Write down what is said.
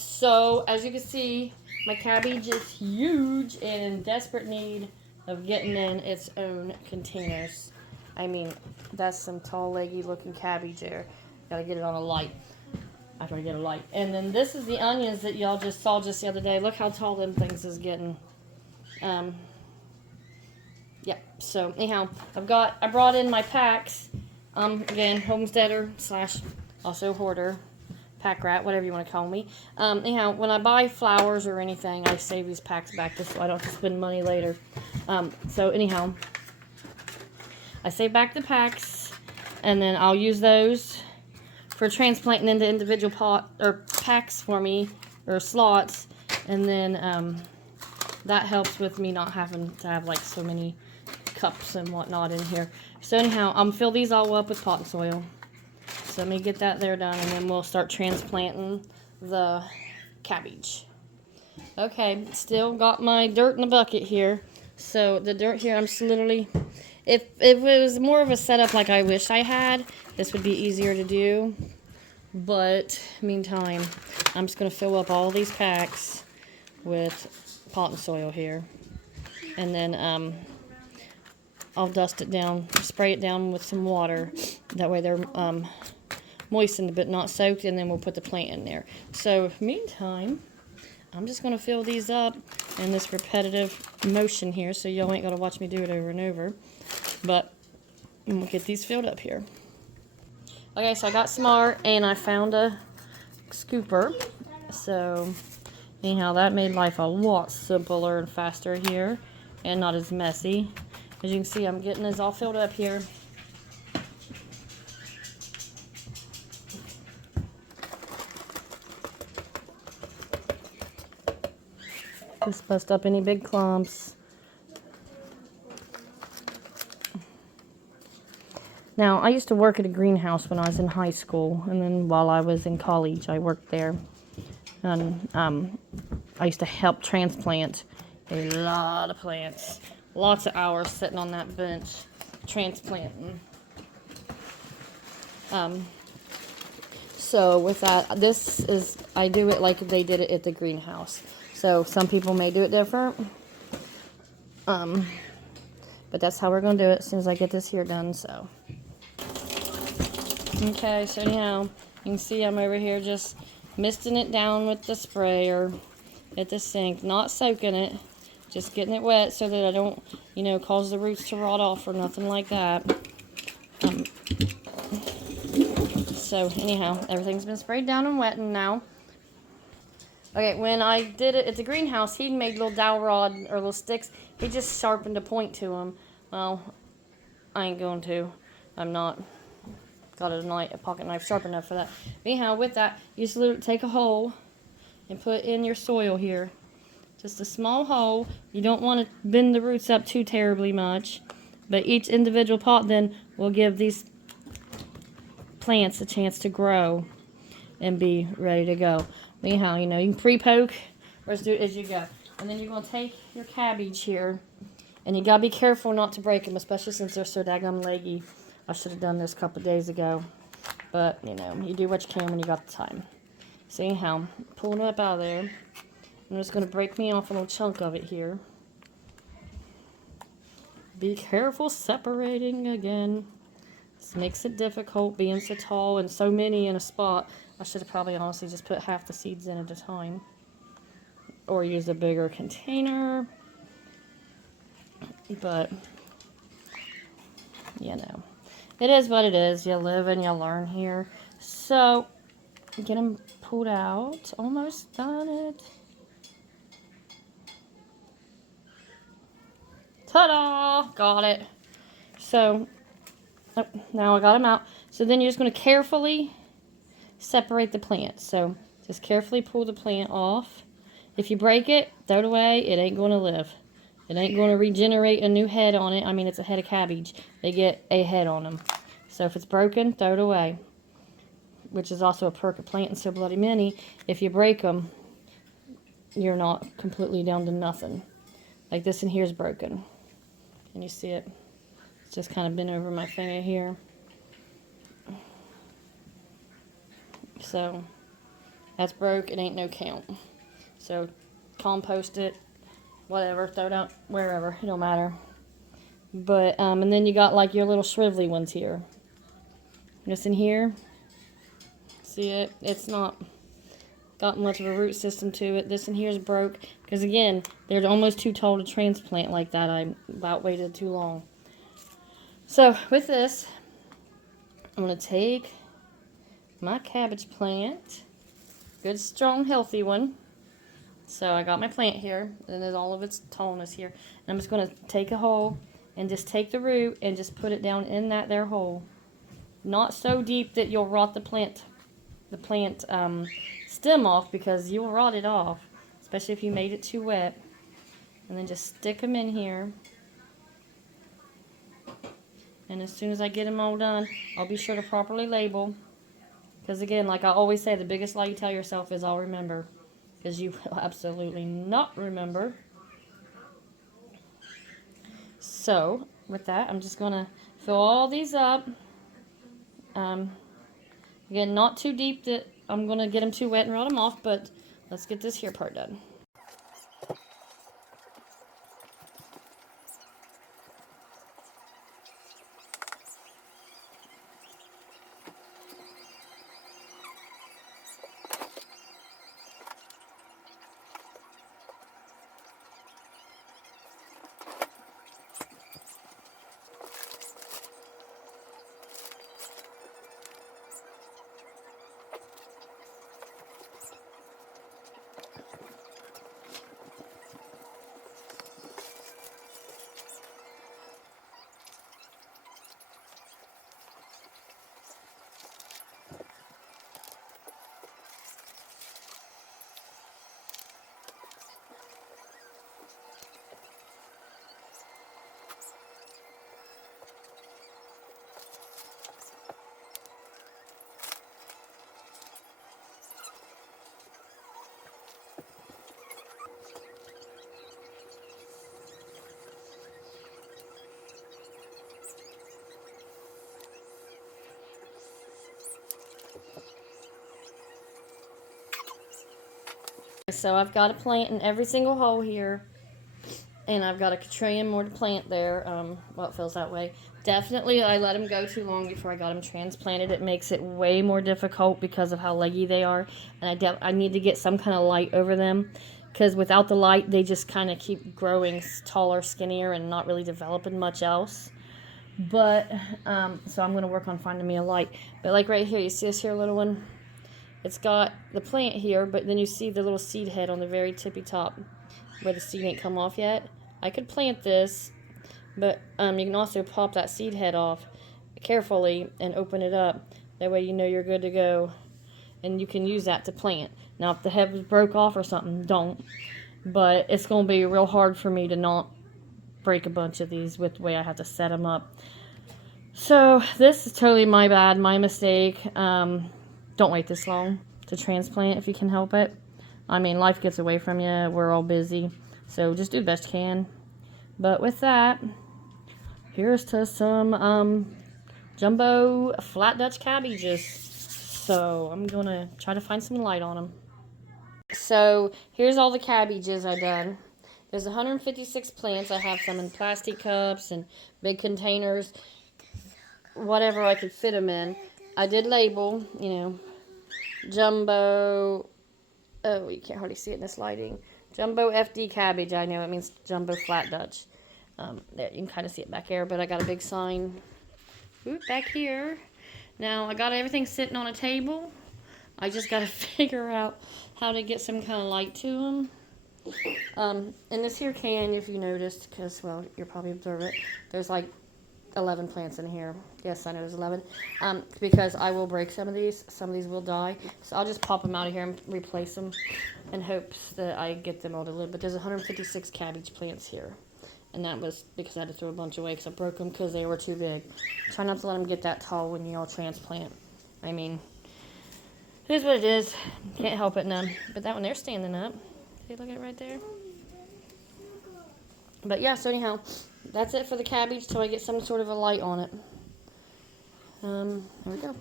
So, as you can see, my cabbage is huge and in desperate need of getting in its own containers. I mean, that's some tall, leggy looking cabbage there. Gotta get it on a light. I try to get a light. And then this is the onions that y'all just saw just the other day. Look how tall them things is getting. Yeah, so anyhow, I brought in my packs. Again, homesteader / also hoarder. Pack rat, whatever you want to call me. Anyhow, when I buy flowers or anything, I save these packs back just so I don't have to spend money later. So anyhow, I save back the packs, and then I'll use those for transplanting into individual packs for me, or slots, and then that helps with me not having to have like so many cups and whatnot in here. So anyhow, I'm gonna fill these all up with potting soil. So let me get that there done, and then we'll start transplanting the cabbage. Okay, still got my dirt in the bucket here. So the dirt here, I'm just literally, if it was more of a setup like I wish I had, this would be easier to do. But meantime, I'm just going to fill up all these packs with potting soil here. And then I'll dust it down, spray it down with some water. That way they're moistened but not soaked, and then we'll put the plant in there. So meantime, I'm just going to fill these up in this repetitive motion here, so y'all ain't going to watch me do it over and over. But I'm going to get these filled up here. Okay, so I got smart and I found a scooper. So anyhow, that made life a lot simpler and faster here and not as messy. As you can see, I'm getting this all filled up here. Just bust up any big clumps. Now, I used to work at a greenhouse when I was in high school, and then while I was in college, I worked there. And I used to help transplant a lot of plants. Lots of hours sitting on that bench transplanting. So with that, I do it like they did it at the greenhouse. So some people may do it different. But that's how we're going to do it as soon as I get this here done, so. Okay, so anyhow, you can see I'm over here just misting it down with the sprayer at the sink, not soaking it, just getting it wet so that I don't, cause the roots to rot off or nothing like that. So anyhow, everything's been sprayed down and wetting now. Okay, when I did it at the greenhouse, he made little dowel rod or little sticks. He just sharpened a point to them. Well, I ain't going to. I'm not. Got a pocket knife sharp enough for that. Anyhow, with that, you just literally take a hole and put in your soil here. Just a small hole. You don't want to bend the roots up too terribly much. But each individual pot then will give these plants a chance to grow and be ready to go. Anyhow, you can pre-poke or just do it as you go. And then you're going to take your cabbage here. And you got to be careful not to break them, especially since they're so daggum leggy. I should have done this a couple of days ago. But, you do what you can when you got the time. So anyhow, pulling it up out of there. I'm just going to break me off a little chunk of it here. Be careful separating again. This makes it difficult being so tall and so many in a spot. I should have probably honestly just put half the seeds in at a time. Or use a bigger container. But, it is what it is. You live and you learn here. So, get them pulled out. Almost done it. Ta-da! Got it. So, now I got them out. So then you're just going to carefully separate the plants. So, just carefully pull the plant off. If you break it, throw it away. It ain't going to live. It ain't going to regenerate a new head on it. I mean, it's a head of cabbage. They get a head on them. So if it's broken, throw it away. Which is also a perk of planting so bloody many. If you break them, you're not completely down to nothing. Like this in here is broken. Can you see it? It's just kind of bent over my finger here. So, That's broke. It ain't no count. So compost it, whatever, throw it out wherever. It don't matter. But, and then you got like your little shrivelly ones here. This in here. See it? It's not got much of a root system to it. This in here is broke. Because again, they're almost too tall to transplant like that. I about waited too long. So with this, I'm going to take my cabbage plant. Good, strong, healthy one. So I got my plant here. And there's all of its tallness here. And I'm just going to take a hole and just take the root and just put it down in that there hole. Not so deep that you'll rot the plant stem off, because you'll rot it off, especially if you made it too wet. And then just stick them in here. And as soon as I get them all done, I'll be sure to properly label. Because again, like I always say, the biggest lie you tell yourself is I'll remember. Because you will absolutely not remember. So, with that, I'm just going to fill all these up. Again, not too deep that I'm going to get them too wet and rot them off, but let's get this here part done. So I've got a plant in every single hole here, and I've got a trillion more to plant there. Well, it feels that way. Definitely, I let them go too long before I got them transplanted. It makes it way more difficult because of how leggy they are, and I need to get some kind of light over them, because without the light, they just kind of keep growing taller, skinnier, and not really developing much else. But, so I'm going to work on finding me a light. But like right here, you see this here little one? It's got the plant here, but then you see the little seed head on the very tippy top where the seed ain't come off yet. I could plant this, but you can also pop that seed head off carefully and open it up. That way you know you're good to go, and you can use that to plant. Now, if the head broke off or something, don't. But it's going to be real hard for me to not break a bunch of these with the way I have to set them up. So this is totally my bad, my mistake. Don't wait this long to transplant if you can help it. I mean, life gets away from you. We're all busy. So just do the best you can. But with that, here's to some jumbo flat Dutch cabbages. So I'm going to try to find some light on them. So here's all the cabbages I've done. There's 156 plants. I have some in plastic cups and big containers. Whatever I could fit them in. I did label, you know, jumbo, oh, you can't hardly see it in this lighting. Jumbo FD cabbage, I know it means jumbo flat Dutch. There, you can kind of see it back there, but I got a big sign back here. Now, I got everything sitting on a table. I just got to figure out how to get some kind of light to them. In this here can, if you noticed, because, well, you'll probably observe it, there's like 11 plants in here. Yes, I know there's 11. Because I will break some of these. Some of these will die. So I'll just pop them out of here and replace them in hopes that I get them all to live. But there's 156 cabbage plants here. And that was because I had to throw a bunch away because I broke them because they were too big. Try not to let them get that tall when you all transplant. I mean, it is what it is. Can't help it none. But that one, they're standing up. See, look at it right there. But yeah, so anyhow, that's it for the cabbage till I get some sort of a light on it. There we go.